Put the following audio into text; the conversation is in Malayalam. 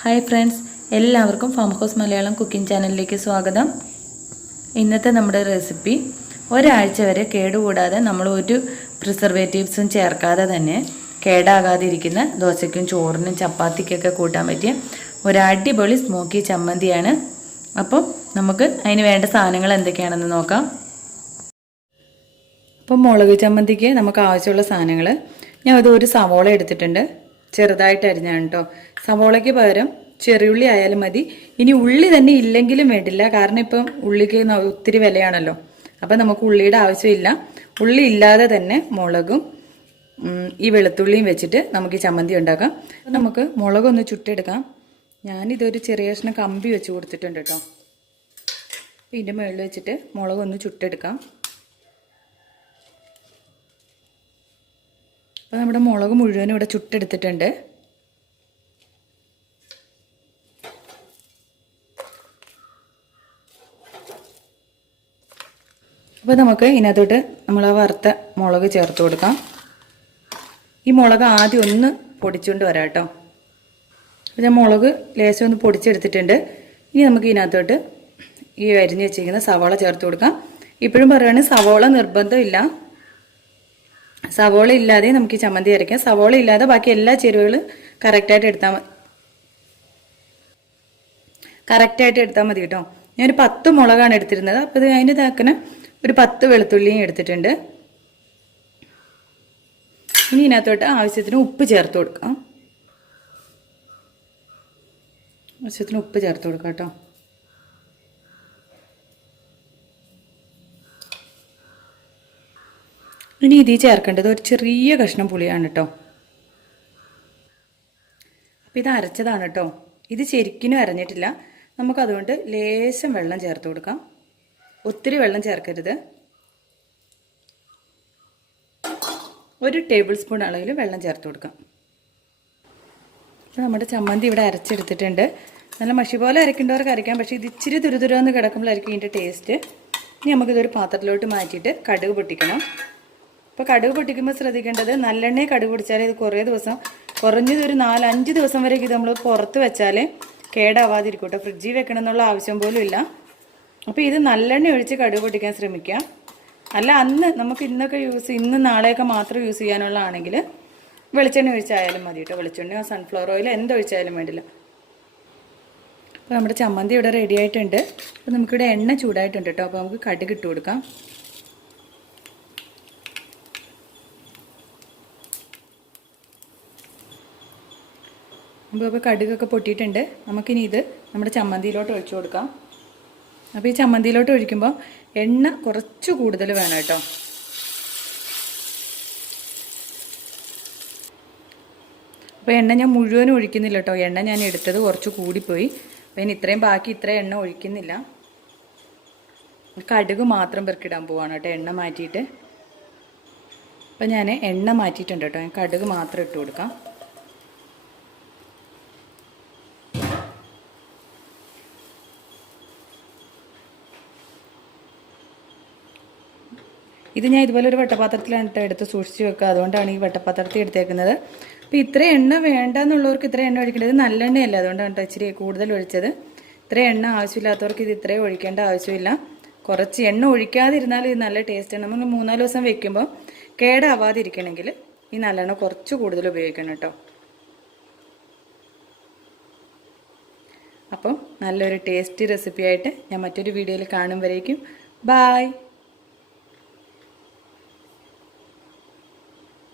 ഹായ് ഫ്രണ്ട്സ്, എല്ലാവർക്കും ഫാം ഹൗസ് മലയാളം കുക്കിംഗ് ചാനലിലേക്ക് സ്വാഗതം. ഇന്നത്തെ നമ്മുടെ റെസിപ്പി ഒരാഴ്ച വരെ കേടുകൂടാതെ നമ്മൾ ഒരു പ്രിസർവേറ്റീവ്സും ചേർക്കാതെ തന്നെ കേടാകാതിരിക്കുന്ന ദോശയ്ക്കും ചോറിനും ചപ്പാത്തിക്കൊക്കെ കൂട്ടാൻ പറ്റിയ ഒരു അടിപൊളി സ്മോക്കി ചമ്മന്തിയാണ്. അപ്പോൾ നമുക്ക് അതിന് വേണ്ട സാധനങ്ങൾ എന്തൊക്കെയാണെന്ന് നോക്കാം. അപ്പോൾ മുളക് ചമ്മന്തിക്ക് നമുക്ക് ആവശ്യമുള്ള സാധനങ്ങൾ ഞാൻ ഒരു സവോള എടുത്തിട്ടുണ്ട്, ചെറുതായിട്ട് അരിഞ്ഞാണ് കേട്ടോ. സവോളയ്ക്ക് പകരം ചെറിയുള്ളി ആയാലും മതി. ഇനി ഉള്ളി തന്നെ ഇല്ലെങ്കിലും വേണ്ടില്ല, കാരണം ഇപ്പം ഉള്ളിക്ക് ഒത്തിരി വിലയാണല്ലോ. അപ്പം നമുക്ക് ഉള്ളിയുടെ ആവശ്യമില്ല. ഉള്ളി ഇല്ലാതെ തന്നെ മുളകും ഈ വെളുത്തുള്ളിയും വെച്ചിട്ട് നമുക്ക് ഈ ചമ്മന്തി ഉണ്ടാക്കാം. നമുക്ക് മുളകൊന്ന് ചുട്ടെടുക്കാം. ഞാനിതൊരു ചെറിയ കഷ്ണം കമ്പി വെച്ച് കൊടുത്തിട്ടുണ്ട് കേട്ടോ. ഇതിൻ്റെ മുകളിൽ വെച്ചിട്ട് മുളകൊന്ന് ചുട്ടെടുക്കാം. അപ്പോൾ നമ്മുടെ മുളക് മുഴുവനും ഇവിടെ ചുട്ടെടുത്തിട്ടുണ്ട്. അപ്പോൾ നമുക്ക് ഇതിനകത്തോട്ട് നമ്മൾ ആ വറുത്ത മുളക് ചേർത്ത് കൊടുക്കാം. ഈ മുളക് ആദ്യം ഒന്ന് പൊടിച്ചുകൊണ്ട് വരാം കേട്ടോ. അപ്പോൾ ഞാൻ മുളക് ലേശം ഒന്ന് പൊടിച്ചെടുത്തിട്ടുണ്ട്. ഇനി നമുക്ക് ഇതിനകത്തോട്ട് ഈ അരിഞ്ഞ് വെച്ചിരിക്കുന്ന സവാള ചേർത്ത് കൊടുക്കാം. ഇപ്പോഴും പറയുകയാണെങ്കിൽ സവാള നിർബന്ധമില്ല, സവോള ഇല്ലാതെ നമുക്ക് ഈ ചമ്മന്തി അരയ്ക്കാം. സവോള ഇല്ലാതെ ബാക്കി എല്ലാ ചേരുവകളും കറക്റ്റായിട്ട് എടുത്താൽ മതി കേട്ടോ. ഞാനൊരു 10 മുളകാണ് എടുത്തിരുന്നത്. അപ്പോൾ ഇത് അതിൻ്റെ ഇതാക്കുന്ന ഒരു 10 വെളുത്തുള്ളിയും എടുത്തിട്ടുണ്ട്. ഇനി ഇതിനകത്തോട്ട് ആവശ്യത്തിന് ഉപ്പ് ചേർത്ത് കൊടുക്കാം. ആവശ്യത്തിന് ഉപ്പ് ചേർത്ത് കൊടുക്കാം കേട്ടോ. ഇനി ഇതിൽ ചേർക്കേണ്ടത് ഒരു ചെറിയ കഷ്ണം പുളിയാണ് കേട്ടോ. അപ്പോൾ ഇത് അരച്ചതാണ് കേട്ടോ. ഇത് ശരിക്കും അരഞ്ഞിട്ടില്ല. നമുക്കതുകൊണ്ട് ലേശം വെള്ളം ചേർത്ത് കൊടുക്കാം. ഒത്തിരി വെള്ളം ചേർക്കരുത്. 1 ടേബിൾ സ്പൂൺ അളവിൽ വെള്ളം ചേർത്ത് കൊടുക്കാം. അപ്പോൾ നമ്മുടെ ചമ്മന്തി ഇവിടെ അരച്ചെടുത്തിട്ടുണ്ട്. നല്ല മഷി പോലെ അരക്കേണ്ടവർക്ക് അരയ്ക്കാം, പക്ഷേ ഇത് ഇച്ചിരി തുരുതുരാന്ന് കിടക്കുമ്പോഴായിരിക്കും ഇതിൻ്റെ ടേസ്റ്റ്. ഇനി നമുക്കിതൊരു പാത്രത്തിലോട്ട് മാറ്റിയിട്ട് കടുക് പൊട്ടിക്കണം. അപ്പോൾ കടുക് പൊട്ടിക്കുമ്പോൾ ശ്രദ്ധിക്കേണ്ടത്, നല്ലെണ്ണയെ കടുക് പൊടിച്ചാൽ ഇത് കുറേ ദിവസം, കുറഞ്ഞത് ഒരു 4-5 ദിവസം വരെയൊക്കെ ഇത് നമ്മൾ പുറത്ത് വെച്ചാൽ കേടാവാതിരിക്കും കേട്ടോ. ഫ്രിഡ്ജിൽ വെക്കണം എന്നുള്ള ആവശ്യം പോലും ഇല്ല. അപ്പോൾ ഇത് നല്ലെണ്ണ ഒഴിച്ച് കടുക് പൊട്ടിക്കാൻ ശ്രമിക്കുക. അല്ല നമുക്ക് ഇന്ന് നാളെയൊക്കെ മാത്രം യൂസ് ചെയ്യാനുള്ളതാണെങ്കിൽ വെളിച്ചെണ്ണ ഒഴിച്ചായാലും മതി കേട്ടോ. വെളിച്ചെണ്ണയോ സൺഫ്ലവർ ഓയിൽ എന്തൊഴിച്ചാലും വേണ്ടില്ല. അപ്പോൾ നമ്മുടെ ചമ്മന്തി ഇവിടെ റെഡി ആയിട്ടുണ്ട്. അപ്പോൾ നമുക്കിവിടെ എണ്ണ ചൂടായിട്ടുണ്ട് കേട്ടോ. അപ്പോൾ നമുക്ക് കടുക് ഇട്ട് കൊടുക്കാം. അപ്പോൾ കടുകൊക്കെ പൊട്ടിയിട്ടുണ്ട്. നമുക്കിനി ഇത് നമ്മുടെ ചമ്മന്തിയിലോട്ട് ഒഴിച്ചു കൊടുക്കാം. അപ്പോൾ ഈ ചമ്മന്തിയിലോട്ട് ഒഴിക്കുമ്പോൾ എണ്ണ കുറച്ച് കൂടുതൽ വേണം കേട്ടോ. അപ്പോൾ എണ്ണ ഞാൻ മുഴുവനും ഒഴിക്കുന്നില്ല കേട്ടോ. എണ്ണ ഞാൻ എടുത്തത് കുറച്ച് കൂടിപ്പോയി. അപ്പോൾ ഇനി ഇത്രയും എണ്ണ ഒഴിക്കുന്നില്ല. കടുക് മാത്രം പെറുക്കിടാൻ പോവാണ് കേട്ടോ, എണ്ണ മാറ്റിയിട്ട്. അപ്പോൾ ഞാൻ എണ്ണ മാറ്റിയിട്ടുണ്ട് കേട്ടോ. ഞാൻ കടുക് മാത്രം ഇട്ട് കൊടുക്കാം. ഇത് ഞാൻ ഇതുപോലെ ഒരു വട്ടപാത്രത്തിലാണ് കേട്ടോ എടുത്ത് സൂക്ഷിച്ച് വെക്കുക. അതുകൊണ്ടാണ് ഈ വട്ടപാത്രത്തിൽ എടുത്തേക്കുന്നത്. അപ്പോൾ ഇത്രയും എണ്ണ വേണ്ട എന്നുള്ളവർക്ക് ഇത്രയും എണ്ണ ഒഴിക്കേണ്ടത്. നല്ലെണ്ണയല്ല, അതുകൊണ്ടാണ് കേട്ടോ ഇച്ചിരി കൂടുതൽ ഒഴിച്ചത്. ഇത്രയും എണ്ണ ആവശ്യമില്ലാത്തവർക്ക് ഇത് ഇത്രയും ഒഴിക്കേണ്ട ആവശ്യമില്ല. കുറച്ച് എണ്ണ ഒഴിക്കാതിരുന്നാലും ഇത് നല്ല ടേസ്റ്റാണ്. നമ്മൾ 3-4 ദിവസം വെക്കുമ്പോൾ കേടാവാതിരിക്കണമെങ്കിൽ ഈ നല്ലെണ്ണ കുറച്ച് കൂടുതൽ ഉപയോഗിക്കണം കേട്ടോ. അപ്പം നല്ലൊരു ടേസ്റ്റി റെസിപ്പിയായിട്ട് ഞാൻ മറ്റൊരു വീഡിയോയിൽ കാണും വരേക്കും. ബായ്.